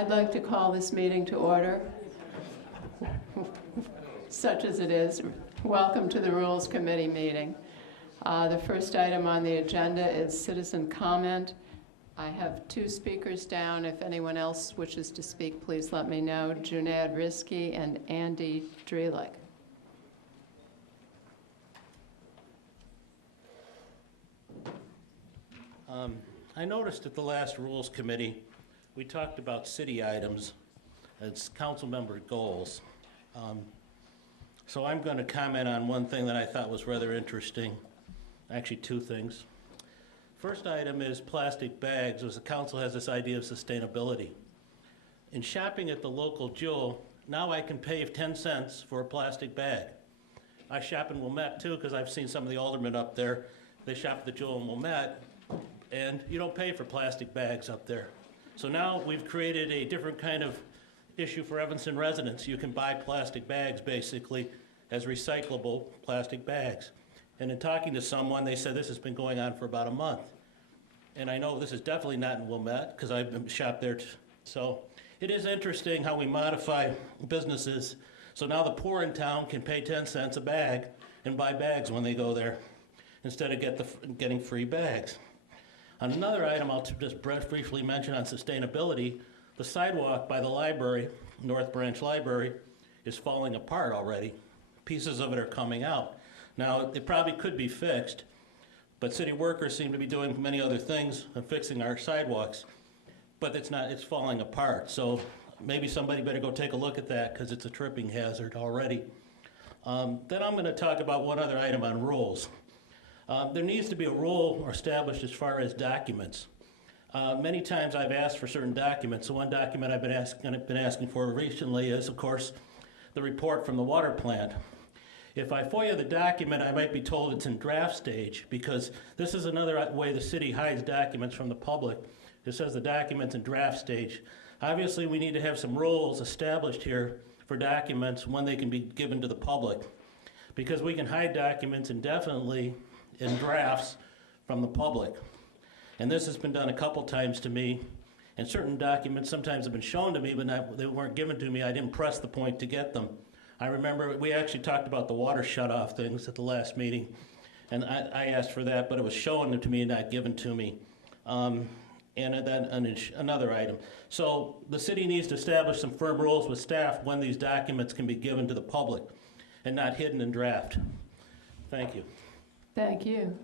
I'd like to call this meeting to order, such as it is. Welcome to the Rules Committee meeting. The first item on the agenda is citizen comment. I have two speakers down. If anyone else wishes to speak, please let me know. Junaid Risky and Andy Drelick. I noticed at the last Rules Committee, we talked about city items as council member goals. So I'm going to comment on one thing that I thought was rather interesting. Actually, two things. First item is plastic bags, as the council has this idea of sustainability. In shopping at the local Jewel, now I can pay 10 cents for a plastic bag. I shop in Wilmette too, because I've seen some of the aldermen up there. They shop at the Jewel in Wilmette, and you don't pay for plastic bags up there. So now we've created a different kind of issue for Evanston residents. You can buy plastic bags basically as recyclable plastic bags. And in talking to someone, they said this has been going on for about a month. And I know this is definitely not in Wilmette because I've shopped there. So it is interesting how we modify businesses. So now the poor in town can pay 10 cents a bag and buy bags when they go there instead of getting free bags. On another item I'll just briefly mention on sustainability, the sidewalk by the library, North Branch Library, is falling apart already. Pieces of it are coming out. Now, it probably could be fixed, but city workers seem to be doing many other things and fixing our sidewalks, but it's falling apart. So maybe somebody better go take a look at that because it's a tripping hazard already. Then I'm going to talk about one other item on rules. There needs to be a rule established as far as documents. Many times I've asked for certain documents. So one document I've been asking for recently is, of course, the report from the water plant. If I FOIA the document, I might be told it's in draft stage because this is another way the city hides documents from the public. It says the document's in draft stage. Obviously, we need to have some rules established here for documents when they can be given to the public because we can hide documents indefinitely in drafts from the public. And this has been done a couple times to me, and certain documents sometimes have been shown to me, but they weren't given to me. I didn't press the point to get them. I remember we actually talked about the water shutoff things at the last meeting, and I asked for that, but it was shown to me and not given to me. And then another item. So the city needs to establish some firm rules with staff when these documents can be given to the public and not hidden in draft. Thank you. Thank you.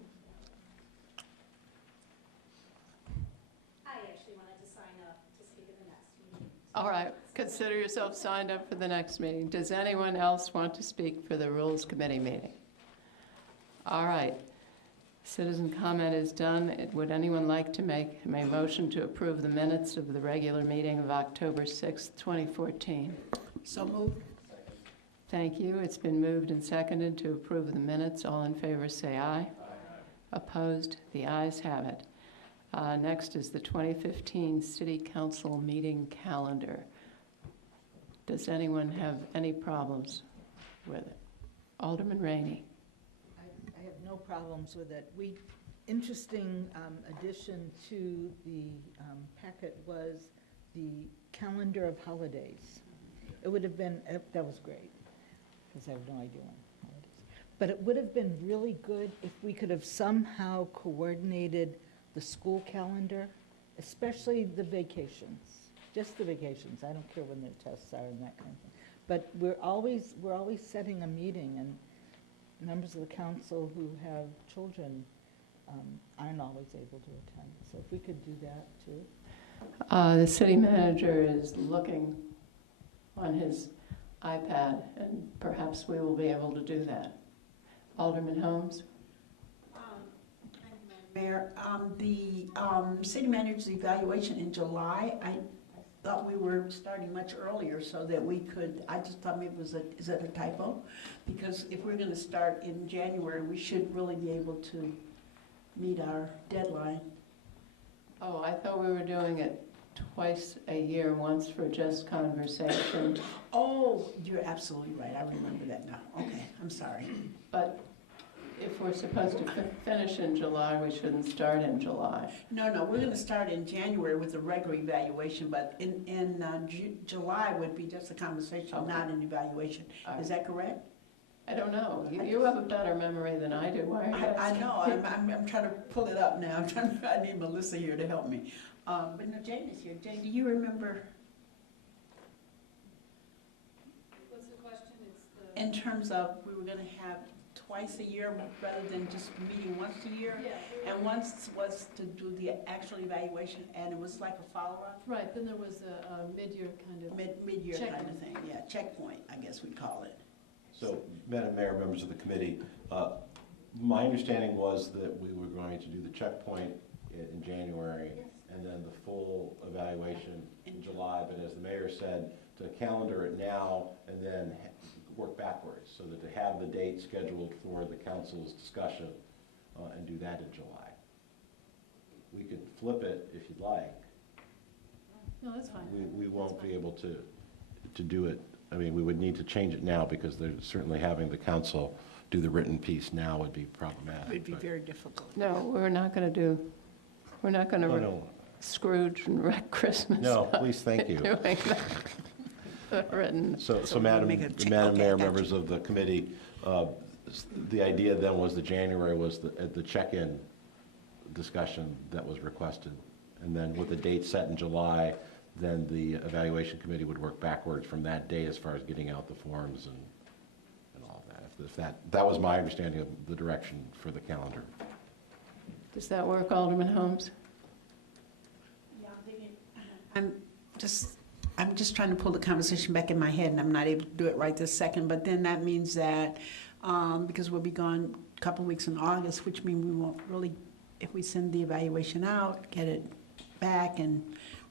I actually wanted to sign up to speak at the next meeting. All right, consider yourself signed up for the next meeting. Does anyone else want to speak for the Rules Committee meeting? All right, citizen comment is done. Would anyone like to make a motion to approve the minutes of the regular meeting of October 6th, 2014? So moved. Thank you. It's been moved and seconded to approve the minutes. All in favor say aye. Aye. Opposed? The ayes have it. Next is the 2015 City Council meeting calendar. Does anyone have any problems with it? Alderman Rainey. I have no problems with it. Interesting addition to the packet was the calendar of holidays. It would have been, that was great, because I have no idea when holidays. But it would have been really good if we could have somehow coordinated the school calendar, especially the vacations, just the vacations. I don't care when their tests are and that kind of thing. But we're always setting a meeting, and members of the council who have children aren't always able to attend. So if we could do that too. The city manager is looking on his iPad, and perhaps we will be able to do that. Alderman Holmes? Mayor, the city manager's evaluation in July, I thought we were starting much earlier so that we could, I just thought maybe is that a typo? Because if we're going to start in January, we should really be able to meet our deadline. Oh, I thought we were doing it twice a year, once for just conversation. Oh, you're absolutely right. I remember that now. Okay, I'm sorry. But if we're supposed to finish in July, we shouldn't start in July. No, we're gonna start in January with a regular evaluation, but in July would be just a conversation, Okay. not an evaluation. Is that correct? I don't know. You have a better memory than I do. Why are you I asking? know, I'm trying to pull it up now. I need Melissa here to help me. But no, Jane is here. Jane, do you remember What's the question? It's the. in terms of, we were gonna have twice a year rather than just meeting once a year? Yeah. And once was to do the actual evaluation, and it was like a follow-up, Right, then there was a mid-year kind of, mid-year kind of Check-in. thing, yeah, checkpoint, I guess we'd call it. So, Madam Mayor, members of the committee, my understanding was that we were going to do the checkpoint in January and then the full evaluation in July, but as the mayor said, to calendar it now and then work backwards, so that to have the date scheduled for the council's discussion and do that in July. We could flip it if you'd like. no, that's fine. We won't That's be fine. able to do it. I mean, we would need to change it now because they're certainly having the council do the written piece now would be problematic. It'd be but- very difficult. No, we're not going to Oh, no, Scrooge and wreck Christmas. no, please, thank you. Doing that. Written. So So we Madam make a cha- Madam okay, Mayor, gotcha. members of the committee, the idea then was that January was the check-in discussion that was requested. And then with the date set in July, then the evaluation committee would work backwards from that day as far as getting out the forms and all of that. If that was my understanding of the direction for the calendar. Does that work, Alderman Holmes? Yeah, I'm thinking, I'm just trying to pull the conversation back in my head, and I'm not able to do it right this second, but then that means that, because we'll be gone a couple of weeks in August, which means we won't really, if we send the evaluation out, get it back, and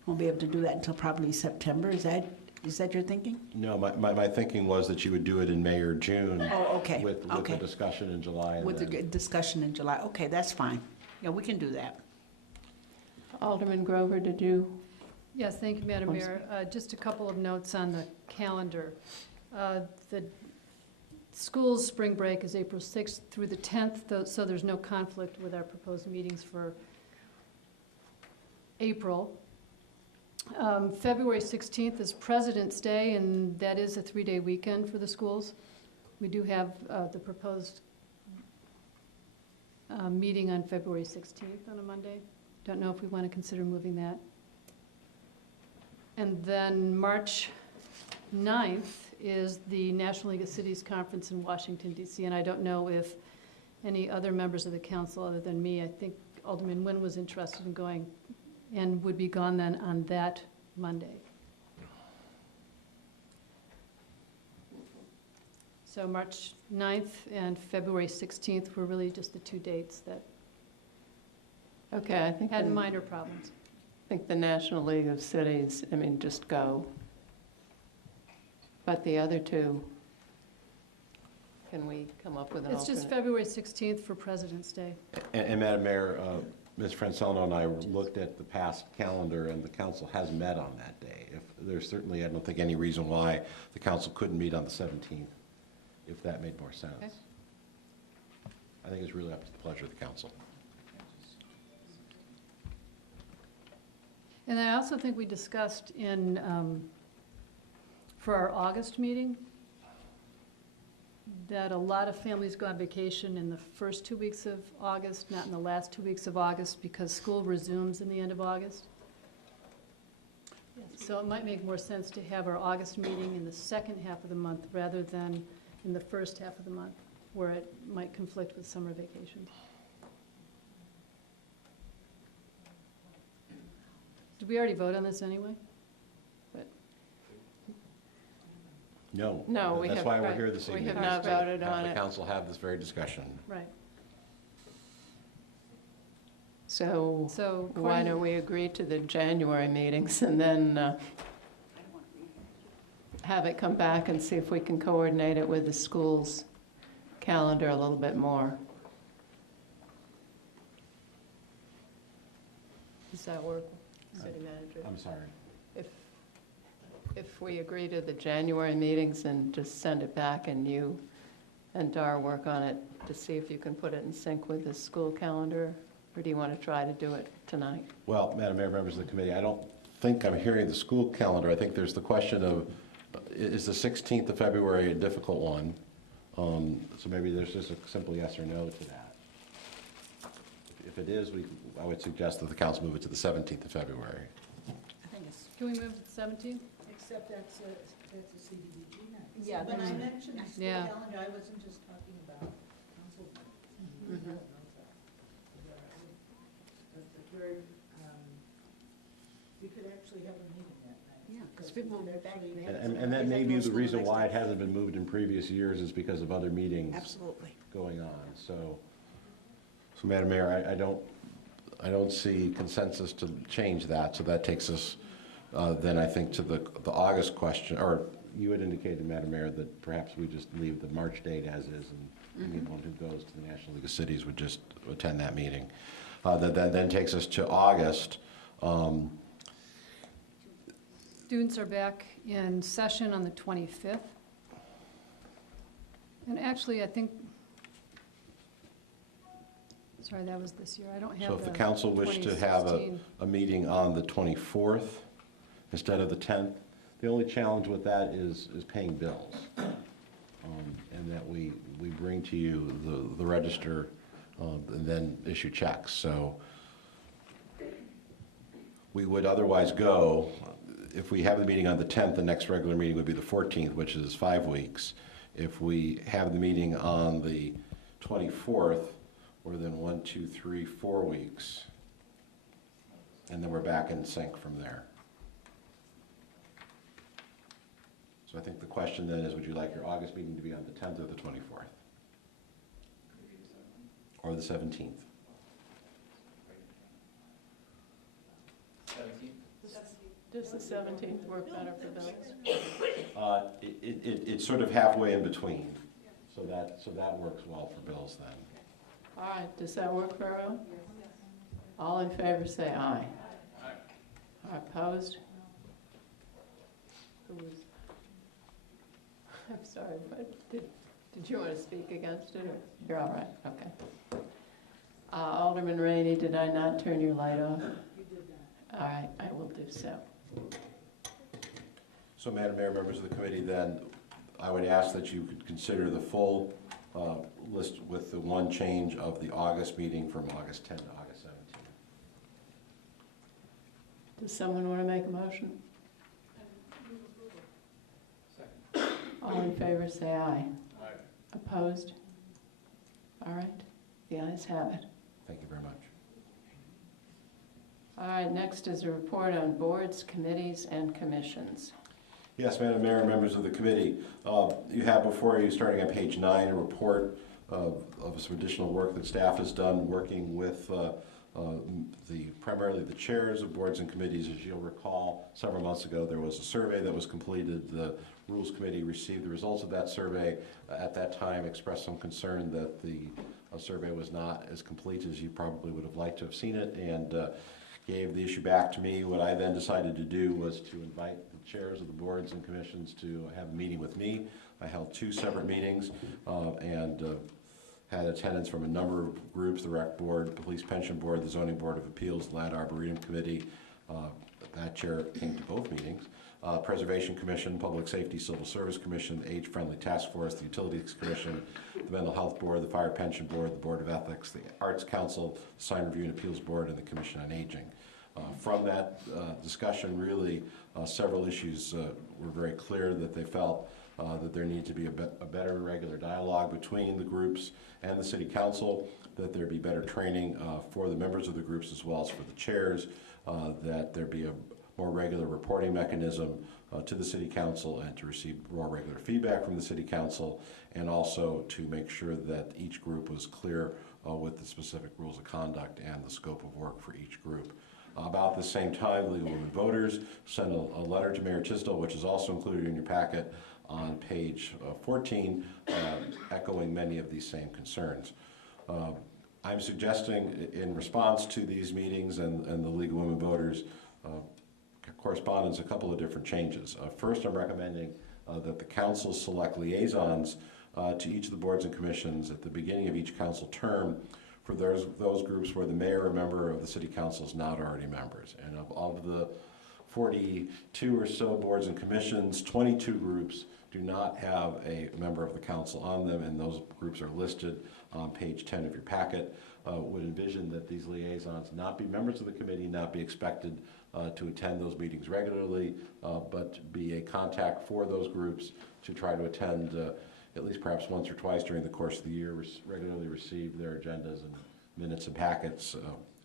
won't be able to do that until probably September. Is that your thinking? No, my thinking was that you would do it in May or June. Oh, okay, With the okay. discussion in July. and With the then- discussion in July. Okay, that's fine. Yeah, we can do that. Alderman Grover, did you? Yes, thank you, Madam I'm Mayor. Just a couple of notes on the calendar. The school's spring break is April 6th through the 10th, so there's no conflict with our proposed meetings for April. February 16th is President's Day, and that is a 3-day weekend for the schools. We do have the proposed meeting on February 16th on a Monday. Don't know if we want to consider moving that. And then March 9th is the National League of Cities Conference in Washington DC, and I don't know if any other members of the council other than me, I think Alderman Nguyen was interested in going and would be gone then on that Monday. So March 9th and February 16th were really just the two dates that Okay, I think, had minor problems. I think the National League of Cities, I mean, just go. But the other two, can we come up with an It's alternate? just February 16th for President's Day. And Madam Mayor, Ms. Francello and I looked at the past calendar, and the council has met on that day. If there's certainly, I don't think, any reason why the council couldn't meet on the 17th, if that made more sense. Okay. I think it's really up to the pleasure of the council. And I also think we discussed in, for our August meeting, that a lot of families go on vacation in the first 2 weeks of August, not in the last 2 weeks of August, because school resumes in the end of August. So it might make more sense to have our August meeting in the second half of the month rather than in the first half of the month, where it might conflict with summer vacations. Did we already vote on this anyway? No. No, we That's have- why we're right. here this We evening. have is not to voted have on the it. council have this very discussion. Right. So So why according- don't we agree to the January meetings and then have it come back and see if we can coordinate it with the school's calendar a little bit more? Does that work, City Manager? I'm sorry. If we agree to the January meetings and just send it back and you and Dar work on it to see if you can put it in sync with the school calendar? Or do you want to try to do it tonight? Well, Madam Mayor, members of the committee, I don't think I'm hearing the school calendar. I think there's the question of, is the 16th of February a difficult one? So maybe there's just a simple yes or no to that. If it is, I would suggest that the council move it to the 17th of February. I think it's, Can we move to the 17th? except that's a CDBG night. Yeah, When I that's- mentioned school yeah. calendar, I wasn't just talking about council. Mhm. But the third, we could actually have a meeting that night. Yeah, 'cause we people could will be back actually- then. And that may be the reason why it hasn't been moved in previous years is because of other meetings Absolutely. going on. So Madam Mayor, I don't see consensus to change that. So that takes us then, I think, to the August question, or you had indicated, Madam Mayor, that perhaps we just leave the March date as is, and anyone who goes to the National League of Cities would just attend that meeting. That then takes us to August. Students are back in session on the 25th. And actually, I think, sorry, that was this year. I don't have So the if the council wished to have 2016. a meeting on the 24th instead of the 10th, the only challenge with that is paying bills. And that we bring to you the register and then issue checks. So we would otherwise go, if we have the meeting on the 10th, the next regular meeting would be the 14th, which is 5 weeks. If we have the meeting on the 24th, we're then 1, 2, 3, 4 weeks. And then we're back in sync from there. So I think the question then is, would you like your August meeting to be on the 10th or the 24th? Or the 17th? Does the 17th work better for Bill? It's sort of halfway in between, so that works well for bills then. All right, does that work for everyone? All in favor, say aye. Aye. Opposed? Who was? I'm sorry, but did you want to speak against it, or you're all right, okay. Alderman Rainey, did I not turn your light off? You did that. All right, I will do so. So Madam Mayor, members of the committee, then I would ask that you could consider the full list with the one change of the August meeting from August 10 to August 17. Does someone want to make a motion? All in favor, say aye. Aye. Opposed? All right, the ayes have it. Thank you very much. All right, next is a report on boards, committees, and commissions. Yes, Madam Mayor, members of the committee, you have before you, starting on page 9, a report of some additional work that staff has done working with primarily the chairs of boards and committees. As you'll recall, several months ago there was a survey that was completed. The Rules Committee received the results of that survey. At that time expressed some concern that the survey was not as complete as you probably would have liked to have seen it, and gave the issue back to me. What I then decided to do was to invite the chairs of the boards and commissions to have a meeting with me. I held 2 separate meetings and had attendance from a number of groups: the Rec Board, the Police Pension Board, the Zoning Board of Appeals, the Land Arboretum Committee. That chair came to both meetings. Preservation Commission, Public Safety Civil Service Commission, the Age-Friendly Task Force, the Utilities Commission, the Mental Health Board, the Fire Pension Board, the Board of Ethics, the Arts Council, the Sign Review and Appeals Board, and the Commission on Aging. From that discussion, really, several issues were very clear that they felt that there needed to be a better regular dialogue between the groups and the City Council, that there be better training for the members of the groups as well as for the chairs, that there be a more regular reporting mechanism to the City Council and to receive more regular feedback from the City Council, and also to make sure that each group was clear with the specific rules of conduct and the scope of work for each group. About the same time, League of Women Voters sent a letter to Mayor Tisdale, which is also included in your packet on page 14, echoing many of these same concerns. I'm suggesting, in response to these meetings and the League of Women Voters correspondence, a couple of different changes. First, I'm recommending that the council select liaisons to each of the boards and commissions at the beginning of each council term for those groups where the mayor or member of the city council is not already members. And of the 42 or so boards and commissions, 22 groups do not have a member of the council on them, and those groups are listed on page 10 of your packet. Would envision that these liaisons not be members of the committee, not be expected to attend those meetings regularly, but be a contact for those groups to try to attend at least perhaps once or twice during the course of the year, regularly receive their agendas and minutes and packets,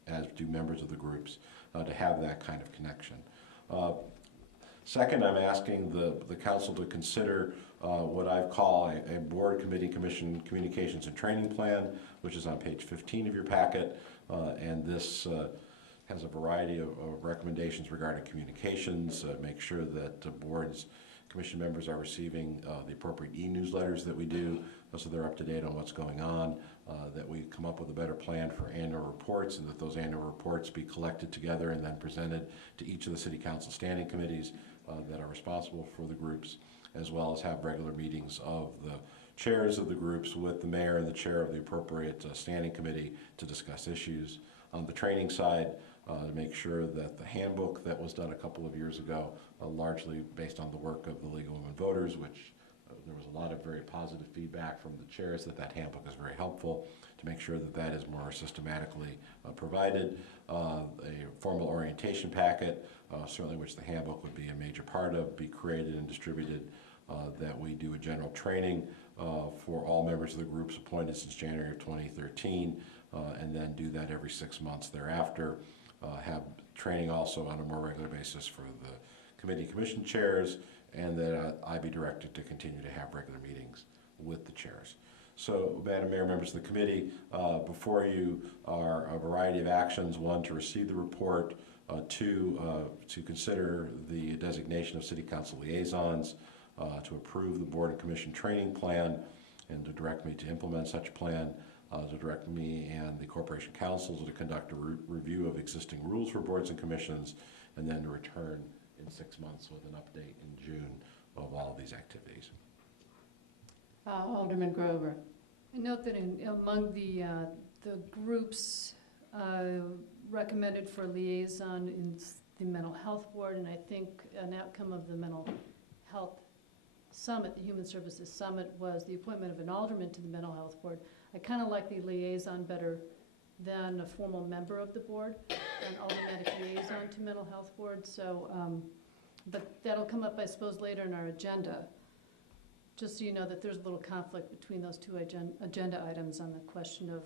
as do members of the groups, to have that kind of connection. Second, I'm asking the council to consider what I call a board, committee, commission communications and training plan, which is on page 15 of your packet. And this has a variety of recommendations regarding communications, make sure that boards, commission members are receiving the appropriate e-newsletters that we do, so they're up to date on what's going on, that we come up with a better plan for annual reports, and that those annual reports be collected together and then presented to each of the city council standing committees that are responsible for the groups, as well as have regular meetings of the chairs of the groups with the mayor and the chair of the appropriate standing committee to discuss issues. On the training side, to make sure that the handbook that was done a couple of years ago, largely based on the work of the League of Women Voters, which there was a lot of very positive feedback from the chairs that handbook is very helpful, to make sure that that is more systematically provided. A formal orientation packet, certainly which the handbook would be a major part of, be created and distributed, that we do a general training for all members of the groups appointed since January of 2013, and then do that every 6 months thereafter. Have training also on a more regular basis for the committee commission chairs, and that I be directed to continue to have regular meetings with the chairs. So, Madam Mayor, members of the committee, before you are a variety of actions. One, to receive the report. Two, to consider the designation of city council liaisons, to approve the board and commission training plan, and to direct me to implement such plan. To direct me and the Corporation Council to conduct a review of existing rules for boards and commissions, and then to return in 6 months with an update in June of all of these activities. Alderman Grover. I note that among the groups recommended for liaison in the Mental Health Board, and I think an outcome of the Mental Health Summit, the Human Services Summit, was the appointment of an alderman to the Mental Health Board. I kind of like the liaison better than a formal member of the board, an automatic liaison to Mental Health Board. So, but that'll come up, I suppose, later in our agenda. Just so you know that there's a little conflict between those two agenda items on the question of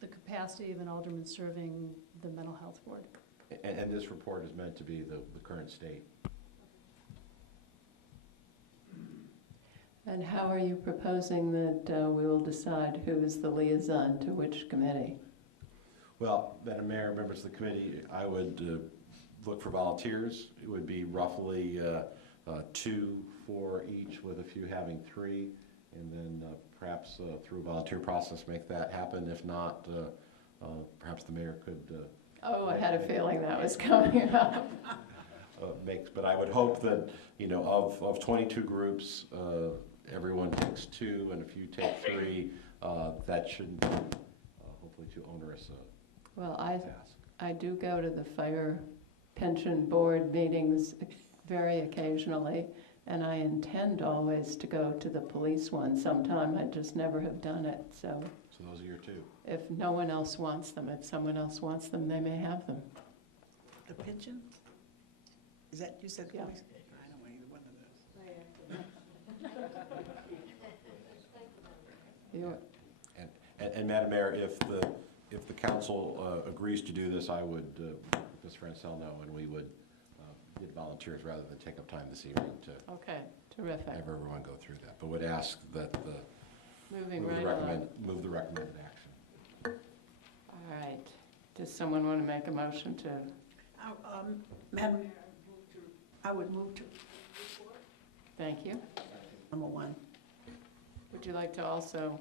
the capacity of an alderman serving the Mental Health Board. And this report is meant to be the current state. And how are you proposing that we will decide who is the liaison to which committee? Well, Madam Mayor, members of the committee, I would look for volunteers. It would be roughly 2 for each, with a few having 3, and then perhaps through a volunteer process make that happen. If not, perhaps the mayor could. Oh, I had a feeling that was coming up. But I would hope that, of 22 groups, everyone takes 2, and if you take 3, that shouldn't be hopefully too onerous Well, task. I do go to the fire pension board meetings very occasionally, and I intend always to go to the police one sometime. I just never have done it, so So those are your 2. if no one else wants them, if someone else wants them, they may have them. The pension? Is that, you said? Yeah. I don't want either one of those. You- And Madam Mayor, if the council agrees to do this, I would let Ms. Francel know, and we would get volunteers rather than take up time this evening to Okay, terrific. have everyone go through that. But would ask that Moving right on. move the recommended action. All right. Does someone want to make a motion to? Madam Mayor, I would move to Thank you. number 1. Would you like to also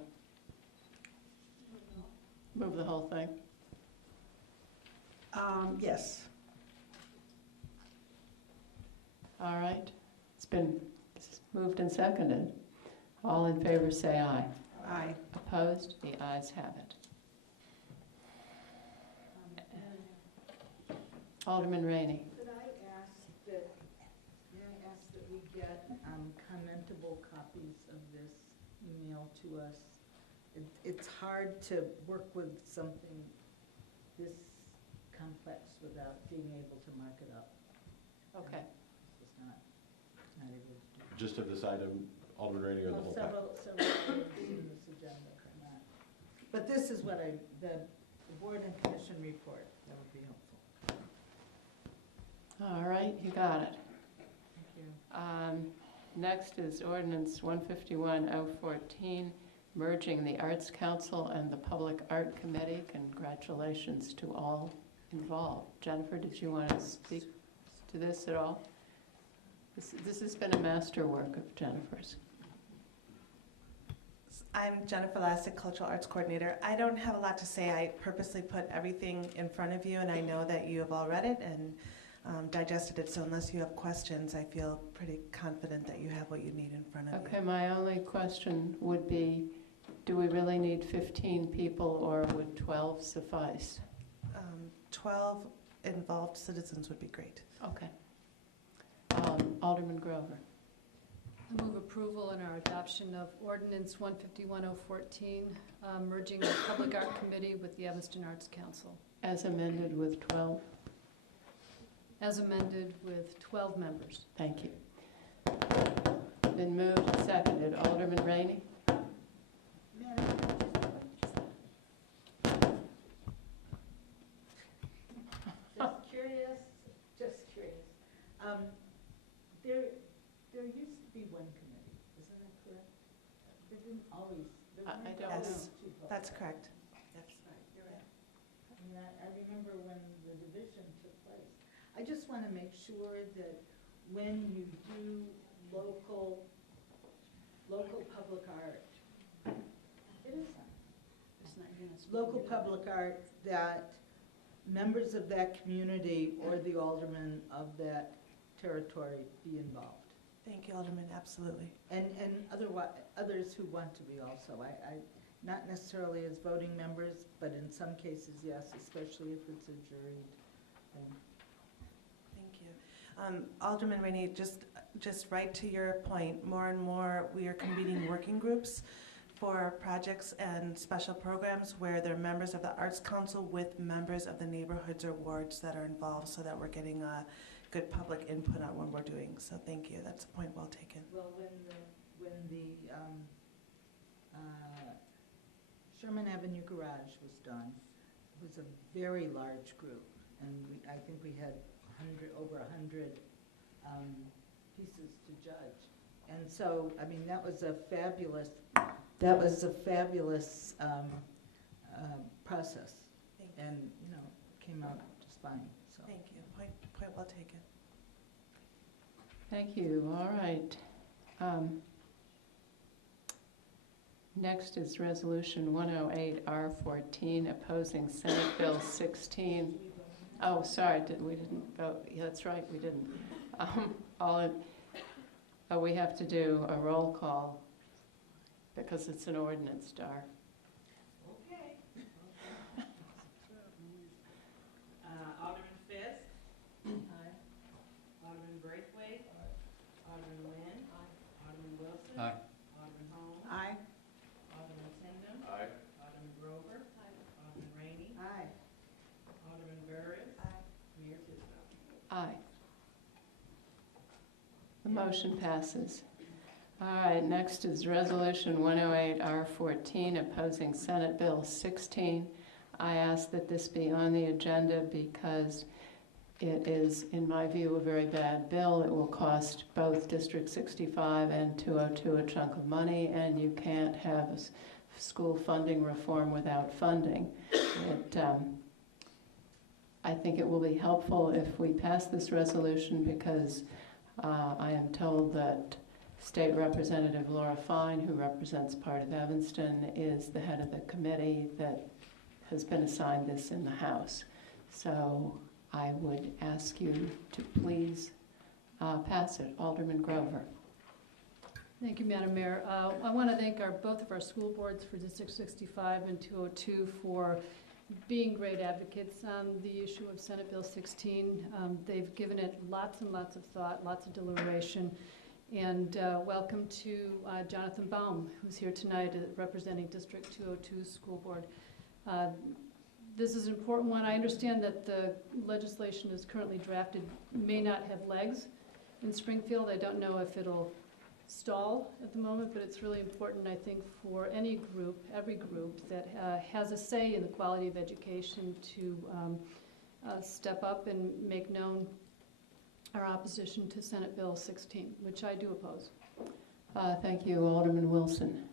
move the whole thing? Yes. All right. It's been moved and seconded. All in favor say aye. Aye. Opposed? The ayes have it. Alderman Rainey. Could I ask that, may I ask that we get commentable copies of this email to us? It's hard to work with something this complex without being able to mark it up. Okay. It's just not able to do. Just of this item, Alderman Rainey, or the whole pack? Several items in this agenda are not. But this is what the board and commission report, that would be helpful. All right, you got it. Thank you. Next is ordinance 151-014, merging the Arts Council and the Public Art Committee. Congratulations to all involved. Jennifer, did you want to speak to this at all? This has been a masterwork of Jennifer's. I'm Jennifer Lassick, Cultural Arts Coordinator. I don't have a lot to say. I purposely put everything in front of you, and I know that you have all read it and digested it, so unless you have questions, I feel pretty confident that you have what you need in front of you. Okay, my only question would be, do we really need 15 people, or would 12 suffice? 12 involved citizens would be great. Okay. Alderman Grover. I move approval and our adoption of ordinance 151-014, merging the Public Art Committee with the Evanston Arts Council. As amended with 12. As amended with 12 members. Thank you. Been moved and seconded. Alderman Rainey? Just curious. There used to be one committee, isn't that correct? There didn't always, there I weren't don't always know. two votes. That's correct. That's right, you're right. I mean, I remember when the division took place. I just want to make sure that when you do local public art, it is not. Local public art, that members of that community or the aldermen of that territory be involved. Thank you, Alderman, absolutely. And others who want to be also. I not necessarily as voting members, but in some cases, yes, especially if it's a juried thing. Thank you. Alderman Rainey, just right to your point, more and more we are convening working groups for projects and special programs where they're members of the Arts Council with members of the neighborhoods or wards that are involved, so that we're getting a good public input on what we're doing. So thank you. That's a point well taken. Well, when the Sherman Avenue Garage was done, it was a very large group, and I think we had over 100 pieces to judge. And so, I mean, that was a fabulous process. Thank you. And, came out just fine, so. Thank you. Point well taken. Thank you. All right. Next is Resolution 108R14, opposing Senate Bill 16. Oh, sorry, we didn't vote. Yeah, that's right, we didn't. We have to do a roll call because it's an ordinance, Dar. Okay. Alderman Fisk. Aye. Alderman Braithwaite. Aye. Alderman Nguyen. Aye. Alderman Wilson. Aye. Alderman Holmes. Aye. Alderman Tindem. Aye. Alderman Grover. Aye. Alderman Rainey. Aye. Alderman Burris. Aye. Mayor Tisdale. Aye. The motion passes. All right, next is Resolution 108R14, opposing Senate Bill 16. I ask that this be on the agenda because it is, in my view, a very bad bill. It will cost both District 65 and 202 a chunk of money, and you can't have school funding reform without funding. I think it will be helpful if we pass this resolution because I am told that State Representative Laura Fine, who represents part of Evanston, is the head of the committee that has been assigned this in the House. So I would ask you to please pass it. Alderman Grover. Thank you, Madam Mayor. I want to thank both of our school boards for District 65 and 202 for being great advocates on the issue of Senate Bill 16. They've given it lots and lots of thought, lots of deliberation. And welcome to Jonathan Baum, who's here tonight representing District 202 School Board. This is an important one. I understand that the legislation is currently drafted may not have legs in Springfield. I don't know if it'll stall at the moment, but it's really important, I think, for any group, every group that has a say in the quality of education to step up and make known our opposition to Senate Bill 16, which I do oppose. Thank you, Alderman Wilson.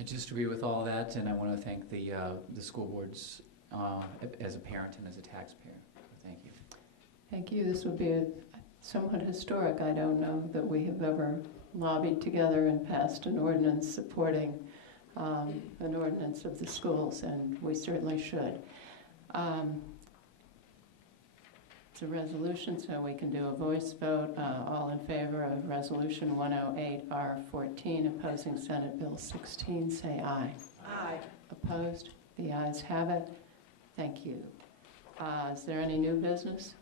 I just agree with all that, and I want to thank the school boards as a parent and as a taxpayer. Thank you. Thank you. This would be somewhat historic. I don't know that we have ever lobbied together and passed an ordinance supporting an ordinance of the schools, and we certainly should. It's a resolution, so we can do a voice vote. All in favor of Resolution 108R14, opposing Senate Bill 16, say aye. Aye. Opposed? The ayes have it. Thank you. Is there any new business?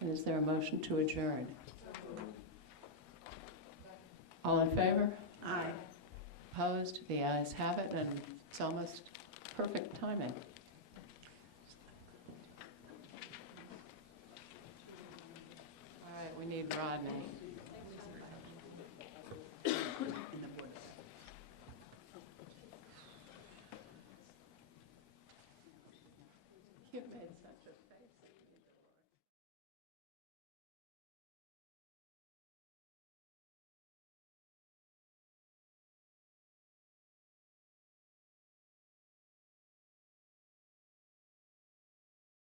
And is there a motion to adjourn? All in favor? Aye. Opposed? The ayes have it, and it's almost perfect timing. All right, we need Rodney.